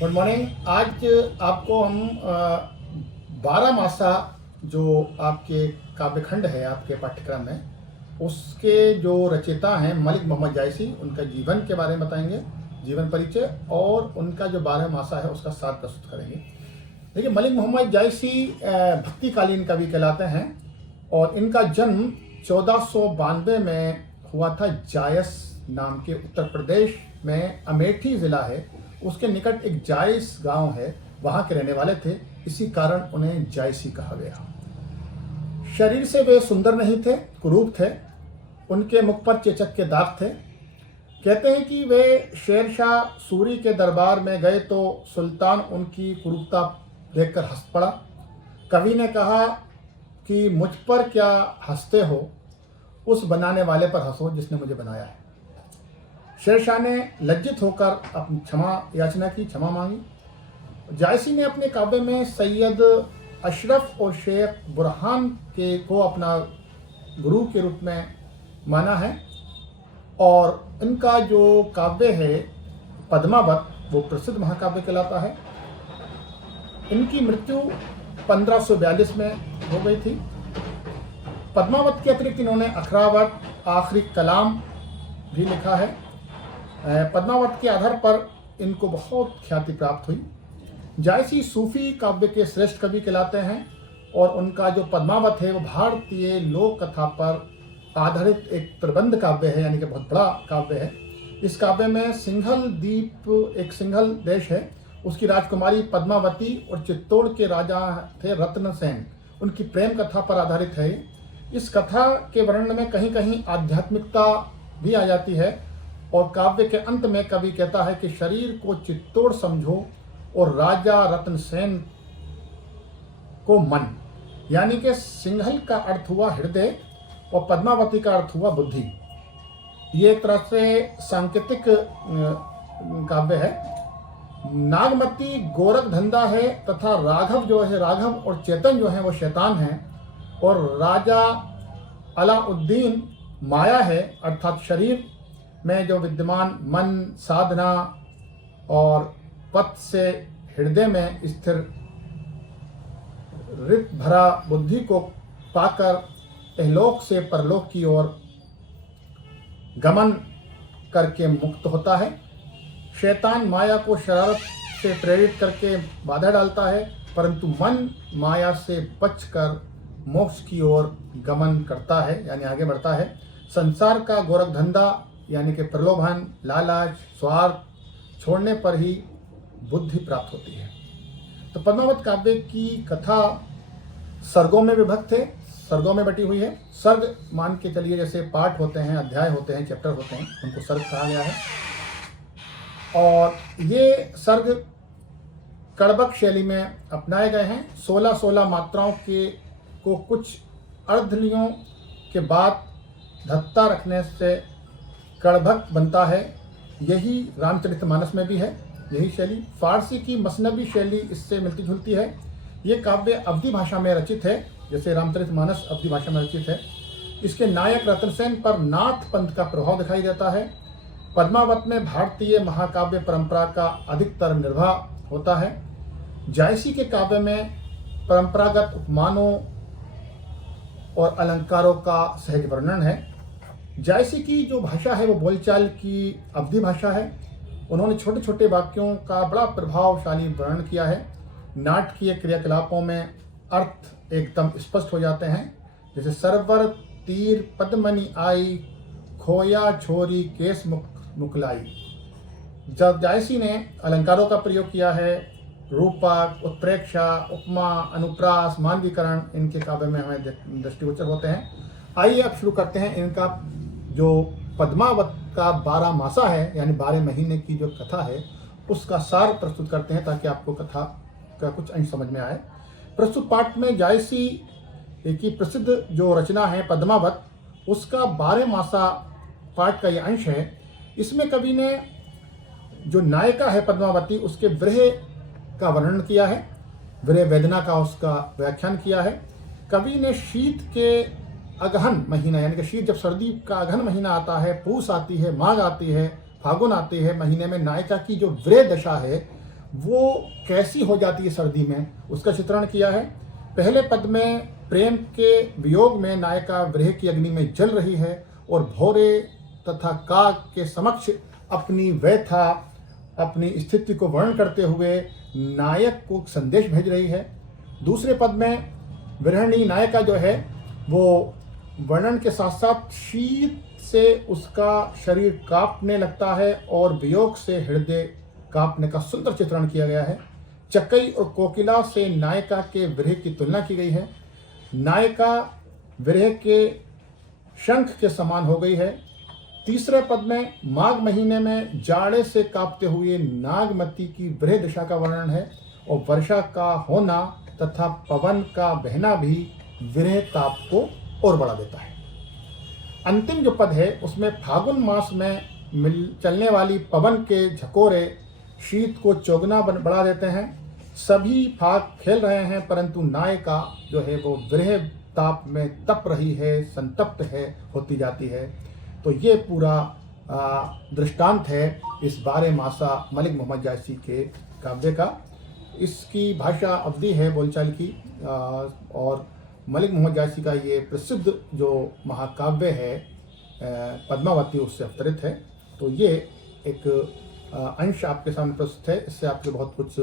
Good morning. आज आपको हम 12 मासा जो आपके काव्यखंड है आपके पाठ्यक्रम में, उसके जो रचयिता हैं मलिक मोहम्मद जायसी, उनका जीवन के बारे में बताएंगे, जीवन परिचय, और उनका जो 12 मासा है उसका सार प्रस्तुत करेंगे। देखिए, मलिक मोहम्मद जायसी भक्तिकालीन कवि कहलाते हैं और इनका जन्म 1492 में हुआ था। जायस नाम के उत्तर प्रदेश में अमेठी ज़िला है, उसके निकट एक जायस गांव है, वहाँ के रहने वाले थे। इसी कारण उन्हें जायसी कहा गया। शरीर से वे सुंदर नहीं थे, कुरूप थे। उनके मुख पर चेचक के दाग थे। कहते हैं कि वे शेरशाह सूरी के दरबार में गए तो सुल्तान उनकी कुरूपता देखकर हंस पड़ा। कवि ने कहा कि मुझ पर क्या हंसते हो, उस बनाने वाले पर हंसो जिसने मुझे बनाया है। शेरशाह ने लज्जित होकर अपनी क्षमा याचना की, क्षमा मांगी। जायसी ने अपने काव्य में सैयद अशरफ और शेख बुरहान को अपना गुरु के रूप में माना है और इनका जो काव्य है पद्मावत, वो प्रसिद्ध महाकाव्य कहलाता है। इनकी मृत्यु 1542 में हो गई थी। पद्मावत के अतिरिक्त इन्होंने अखरावत, आखिरी कलाम भी लिखा है। पद्मावत के आधार पर इनको बहुत ख्याति प्राप्त हुई। जायसी सूफी काव्य के श्रेष्ठ कवि कहलाते हैं और उनका जो पद्मावत है वो भारतीय लोक कथा पर आधारित एक प्रबंध काव्य है, यानी कि बहुत बड़ा काव्य है। इस काव्य में सिंघल द्वीप, एक सिंघल देश है, उसकी राजकुमारी पद्मावती और चित्तौड़ के राजा थे रत्नसेन, उनकी प्रेम कथा पर आधारित है। इस कथा के वर्णन में कहीं कहीं आध्यात्मिकता भी आ जाती है और काव्य के अंत में कवि कहता है कि शरीर को चित्तौड़ समझो और राजा रत्नसेन को मन, यानी कि सिंघल का अर्थ हुआ हृदय और पद्मावती का अर्थ हुआ बुद्धि। ये एक तरह से सांकेतिक काव्य है। नागमती गोरख धंधा है तथा राघव जो है, राघव और चेतन जो है वो शैतान हैं, और राजा अलाउद्दीन माया है, अर्थात शरीर में जो विद्यमान मन, साधना और पथ से हृदय में स्थिर रित भरा बुद्धि को पाकर इहलोक से परलोक की ओर गमन करके मुक्त होता है। शैतान माया को शरारत से प्रेरित करके बाधा डालता है, परंतु मन माया से बचकर मोक्ष की ओर गमन करता है, यानी आगे बढ़ता है। संसार का गोरख धंधा यानी कि प्रलोभन, लालच, स्वार्थ छोड़ने पर ही बुद्धि प्राप्त होती है। तो पद्मावत काव्य की कथा सर्गों में विभक्त है, सर्गों में बटी हुई है। सर्ग मान के चलिए जैसे पाठ होते हैं, अध्याय होते हैं, चैप्टर होते हैं, उनको सर्ग कहा गया है। और ये सर्ग कड़बक शैली में अपनाए गए हैं। 16-16 मात्राओं को कुछ अर्धलियों के बाद धत्ता रखने से कड़बक बनता है। यही रामचरितमानस में भी है, यही शैली। फारसी की मसनवी शैली इससे मिलती जुलती है। ये काव्य अवधी भाषा में रचित है, जैसे रामचरितमानस अवधी भाषा में रचित है। इसके नायक रत्नसेन पर नाथ पंथ का प्रभाव दिखाई देता है। पद्मावत में भारतीय महाकाव्य परंपरा का अधिकतर निर्वाह होता है। जायसी के काव्य में परंपरागत उपमानों और अलंकारों का सहज वर्णन है। जायसी की जो भाषा है वो बोलचाल की अवधी भाषा है। उन्होंने छोटे छोटे वाक्यों का बड़ा प्रभावशाली वर्णन किया है। नाटकीय क्रियाकलापों में अर्थ एकदम स्पष्ट हो जाते हैं, जैसे सरवर तीर पद्मनी आई, खोया छोरी केस मुकलाई। जब जायसी ने अलंकारों का प्रयोग किया है, रूपक, उत्प्रेक्षा, उपमा, अनुप्रास, मानवीकरण इनके काव्य में हमें दृष्टिगोचर होते हैं। आइए अब शुरू करते हैं इनका जो पद्मावत का 12 मासा है, यानी 12 महीने की जो कथा है, उसका सार प्रस्तुत करते हैं ताकि आपको कथा का कुछ अंश समझ में आए। प्रस्तुत पाठ में जायसी की प्रसिद्ध जो रचना है पद्मावत, उसका 12 मासा पाठ का यह अंश है। इसमें कवि ने जो नायिका है पद्मावती, उसके विरह का वर्णन किया है, विरह वेदना का उसका व्याख्यान किया है। कवि ने शीत के अगहन महीना, यानी कि शीत जब सर्दी का अगहन महीना आता है, पूस आती है, माघ आती है, फागुन आती है, महीने में नायिका की जो विरह दशा है वो कैसी हो जाती है सर्दी में, उसका चित्रण किया है। पहले पद में प्रेम के वियोग में नायिका विरह की अग्नि में जल रही है और भौरे तथा काग के समक्ष अपनी व्यथा, अपनी स्थिति को वर्णन करते हुए नायक को संदेश भेज रही है। दूसरे पद में विरहिणी नायिका जो है वो वर्णन के साथ साथ शीत से उसका शरीर कांपने लगता है और वियोग से हृदय कांपने का सुंदर चित्रण किया गया है। चकई और कोकिला से नायिका के विरह की तुलना की गई है। नायिका विरह के शंख के समान हो गई है। तीसरे पद में माघ महीने में जाड़े से कांपते हुए नागमती की विरह दशा का वर्णन है और वर्षा का होना तथा पवन का बहना भी विरह ताप को और बढ़ा देता है। अंतिम जो पद है उसमें फागुन मास में चलने वाली पवन के झकोरे शीत को चौगुना बढ़ा देते हैं। सभी फाग खेल रहे हैं परंतु नायिका जो है वो विरह ताप में तप रही है, संतप्त है, होती जाती है। तो ये पूरा दृष्टांत है इस 12 मासा मलिक मोहम्मद जायसी के काव्य का। इसकी भाषा अवधी है बोलचाल की और मलिक मोहम्मद जायसी का ये प्रसिद्ध जो महाकाव्य है पद्मावती उससे अवतरित है। तो ये एक अंश आपके सामने प्रस्तुत है। इससे आपके बहुत कुछ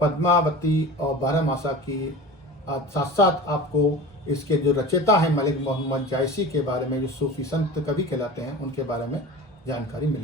पद्मावती और 12 मासा की साथ साथ आपको इसके जो रचयिता हैं मलिक मोहम्मद जायसी के बारे में, जो सूफी संत कवि कहलाते हैं, उनके बारे में जानकारी मिली।